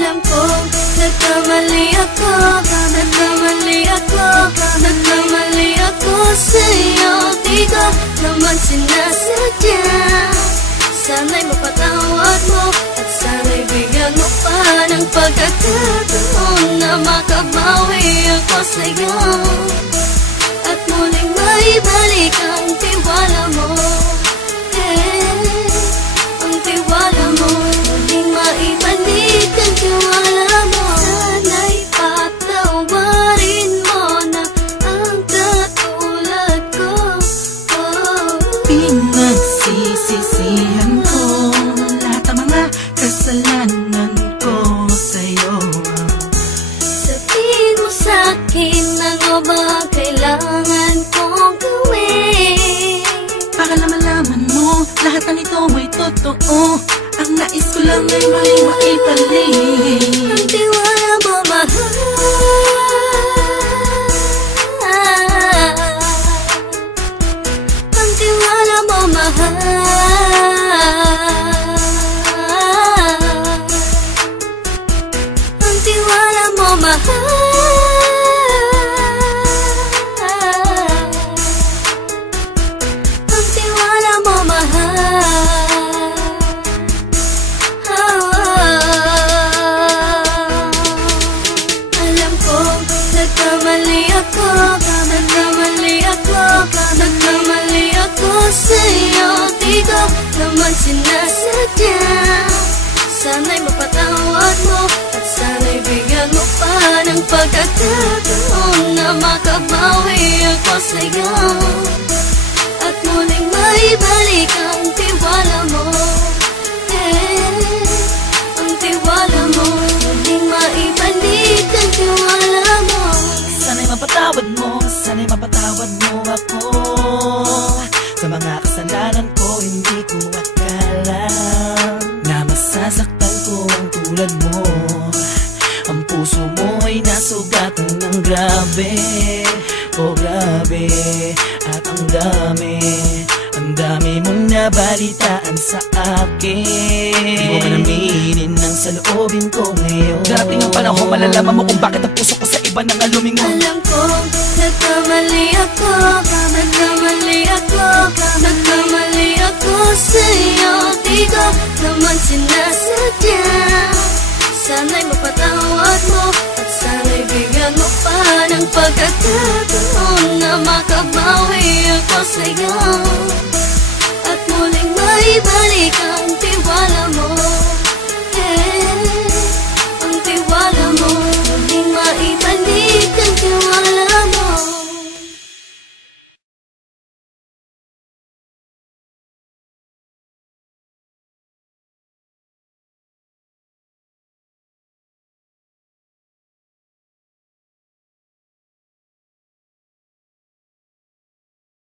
Alam kong nagkamali ako, nagkamali ako sa'yo. Di ko naman sinasadya. Sana'y mapatawad mo at sana'y bigyan mo pa ng pagkakataon na makabawi ako sa'yo at muling maibalik ang tiwala mo. Ang tiwala mo, muling maibalik ang tiwala mo. Sana'y patawarin mo na ang katulad ko. Pinagsisisihan ko lahat ng mga kasalanan ko sa'yo. Sabihin mo sa'kin ano ba kailangan kong gawin para malaman mo lahat ng ito ay totoo. Ang nais ko lang ay muling maibalik ang tiwala mo, mahal. Ang tiwala mo, mahal. Ang tiwala mo, mahal. Ang tiwala mo, mahal. Alam kong nagkamali ako sa'yo. Di ko naman sinasadya. Sana'y mapatawad mo at sana'y bigyan mo pa ng pagkakataon na makabawi ako sa'yo at muling maibalik ang tiwala mo. Ang tiwala mo, muling maibalik ang tiwala mo. Sana'y mapatawad mo ako sa mga kasalanan ko. Hindi ko akala na masasaktan ko ang tulad mo. Ang puso mo ay nasugatan ng grabe, oh grabe. At ang dami mong nabalitaan sa akin. Di mo man aminin ang saloobin ko ngayon. Darating ang panahon, malalaman mo kung bakit ang puso ko sa iba nang alumingon. Alam kong nagkamali ako sa'yo. Di ko naman sinasadya. Sana'y mapatawad mo at sana'y bigyan mo pa ng pagkakataon na makabawi ako sa'yo at muling maibalik